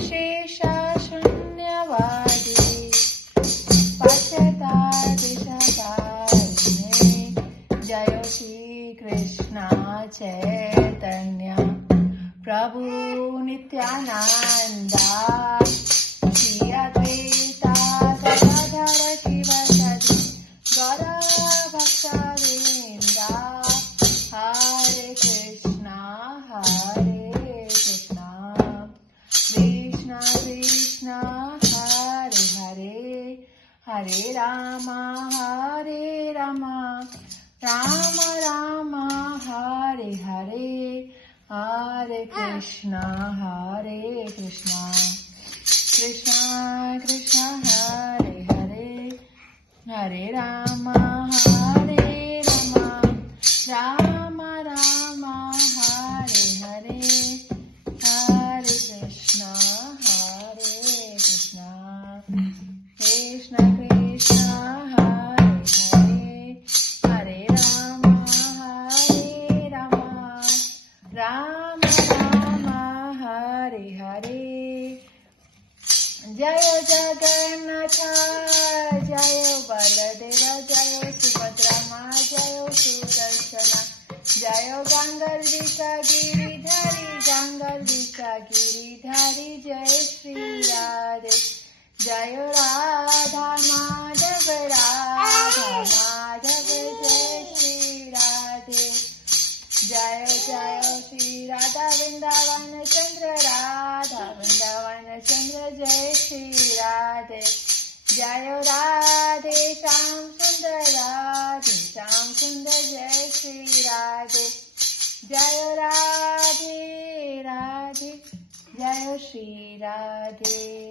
शेषशून्यवादी पश्चातादिशकारिणे जय श्री कृष्ण चैतन्य प्रभु नित्यानंदा श्री अद्वैता गदाधर शिवसदि गौरभक्तवृंदा हरे कृष्णा कृष्ण कृष्ण हरे हरे हरे राम राम राम हरे हरे हरे कृष्ण कृष्ण कृष्ण हरे हरे हरे राम राम राम हरे हरे हरे कृष्ण कृष्ण कृष्ण कृष्ण हरे हरे हरे राम राम राम हरे हरे जय जगन्नाथ जय बलदेव जय सुभद्रा माँ जय सुदर्शन जय गांगर्विका गिरिधारी जय श्री राधे जय राधा माधव जय श्री राधे जय जय श्री राधा वृंदावन चंद्र जय श्री राधे जय राधे श्याम सुंदर जय श्री राधे जय राधे जय श्री राधे।